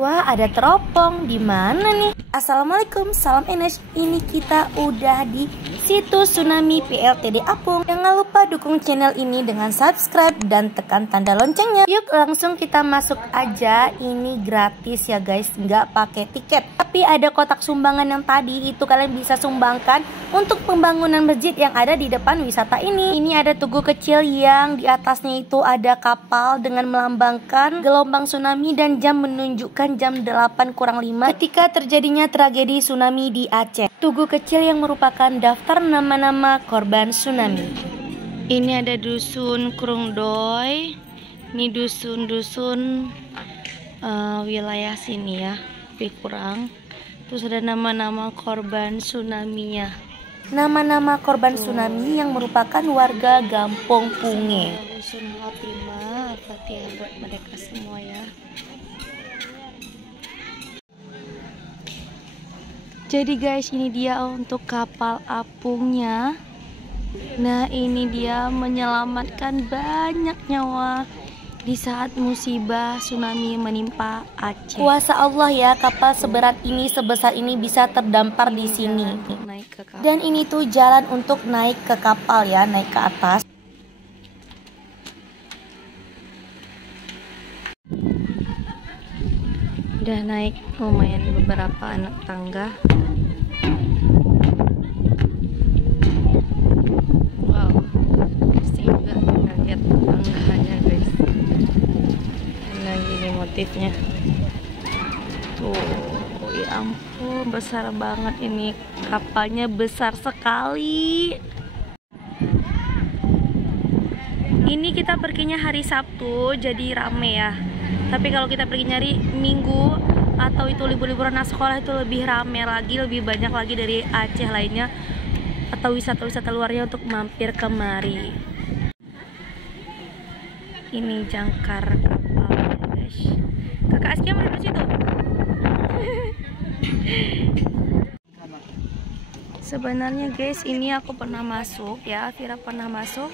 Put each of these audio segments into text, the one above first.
Wah, ada teropong. Di mana nih? Assalamualaikum, salam Enes. Ini kita udah di situs tsunami PLTD Apung. Jangan lupa dukung channel ini dengan subscribe dan tekan tanda loncengnya. Yuk langsung kita masuk aja. Ini gratis ya guys, nggak pakai tiket. Tapi ada kotak sumbangan yang tadi itu kalian bisa sumbangkan untuk pembangunan masjid yang ada di depan wisata ini. Ini ada tugu kecil yang di atasnya itu ada kapal dengan melambangkan gelombang tsunami dan jam menunjukkan jam 8:05 ketika terjadinya tragedi tsunami di Aceh. Tugu kecil yang merupakan daftar nama-nama korban tsunami. Ini ada dusun Krungdoy. Ini dusun-dusun wilayah sini ya, lebih kurang. Terus ada nama-nama korban tsunami-nya. Nama-nama korban tsunami yang merupakan warga Gampong Punge. Dusun Hatimah, Al-Fatihah buat mereka semua ya. Jadi guys, ini dia untuk kapal apungnya. Nah, ini dia menyelamatkan banyak nyawa di saat musibah tsunami menimpa Aceh. Kuasa Allah ya, kapal seberat ini, sebesar ini bisa terdampar di sini. Dan ini tuh jalan untuk naik ke kapal ya, naik ke atas. Udah naik lumayan beberapa anak tangga. Wow, pasti juga kita lihat tangganya guys. Nah gini motifnya. Tuh, ya ampun, besar banget ini. Kapalnya besar sekali. Ini kita perginya hari Sabtu, jadi rame ya. Tapi kalau kita pergi nyari Minggu atau itu libur-liburan sekolah itu lebih rame lagi, lebih banyak lagi dari Aceh lainnya atau wisata-wisata luarnya untuk mampir kemari. Ini jangkar kapal guys. Kakak Askia mau duduk situ. Sebenarnya guys, ini aku pernah masuk ya, Vira pernah masuk.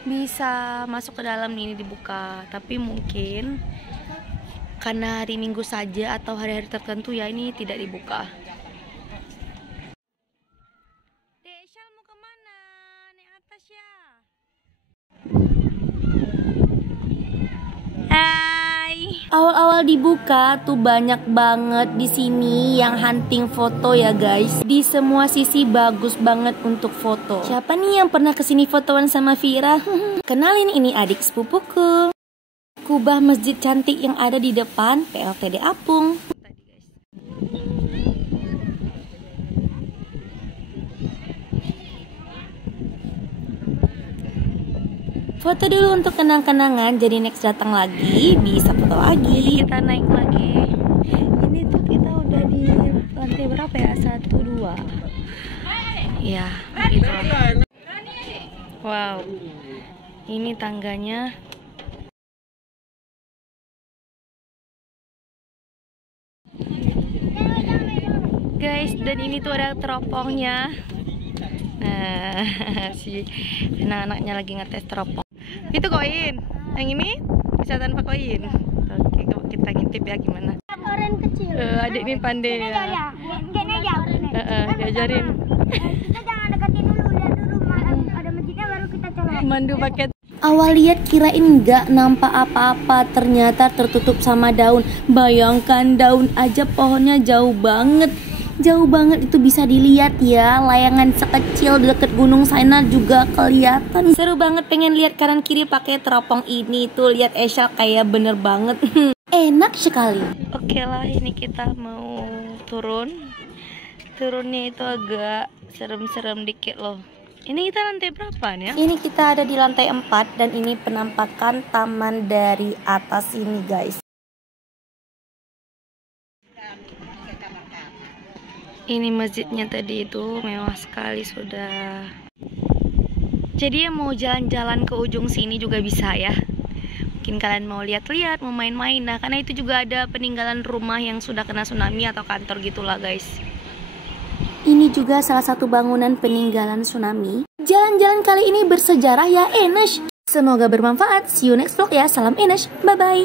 Bisa masuk ke dalam ini dibuka, tapi mungkin karena hari Minggu saja atau hari-hari tertentu ya ini tidak dibuka. Desal mau kemana? Naik atas ya. Hai. Awal-awal dibuka tuh banyak banget di sini yang hunting foto ya guys. Di semua sisi bagus banget untuk foto. Siapa nih yang pernah kesini fotoan sama Vira? Kenalin, ini adik sepupuku. Kubah masjid cantik yang ada di depan PLTD Apung. Foto dulu untuk kenang-kenangan, jadi next datang lagi bisa foto lagi. Jadi kita naik lagi. Ini tuh kita udah di lantai berapa ya? 1, 2. Ya, begitulah. Wow. Ini tangganya. Guys, dan ini tuh ada teropongnya. Nah, si anak-anaknya lagi ngetes teropong. Itu koin. Yang ini bisa tanpa koin. Oke, kalau kita ngintip ya gimana? Orang kecil. Adik ini pandai ya. Gini aja. Diajarin. Kita jangan deketin dulu, lihat dulu ada masjidnya baru kita colok. Mandu paket. Awal lihat kirain nggak nampak apa-apa, ternyata tertutup sama daun. Bayangkan daun aja pohonnya jauh banget. Jauh banget itu bisa dilihat ya. Layangan sekecil deket gunung sana juga kelihatan. Seru banget, pengen lihat kanan kiri pakai teropong ini. Tuh lihat Esha kayak bener banget. Enak sekali. Oke lah, ini kita mau turun. Turunnya itu agak serem-serem dikit loh. Ini kita lantai berapa nih ya? Ini kita ada di lantai 4 dan ini penampakan taman dari atas ini guys. Ini masjidnya tadi itu mewah sekali sudah. Jadi ya mau jalan-jalan ke ujung sini juga bisa ya. Mungkin kalian mau lihat-lihat, mau main-main. Nah, karena itu juga ada peninggalan rumah yang sudah kena tsunami atau kantor gitulah guys. Ini juga salah satu bangunan peninggalan tsunami. Jalan-jalan kali ini bersejarah ya Enes. Semoga bermanfaat. See you next vlog ya. Salam Enes. Bye-bye.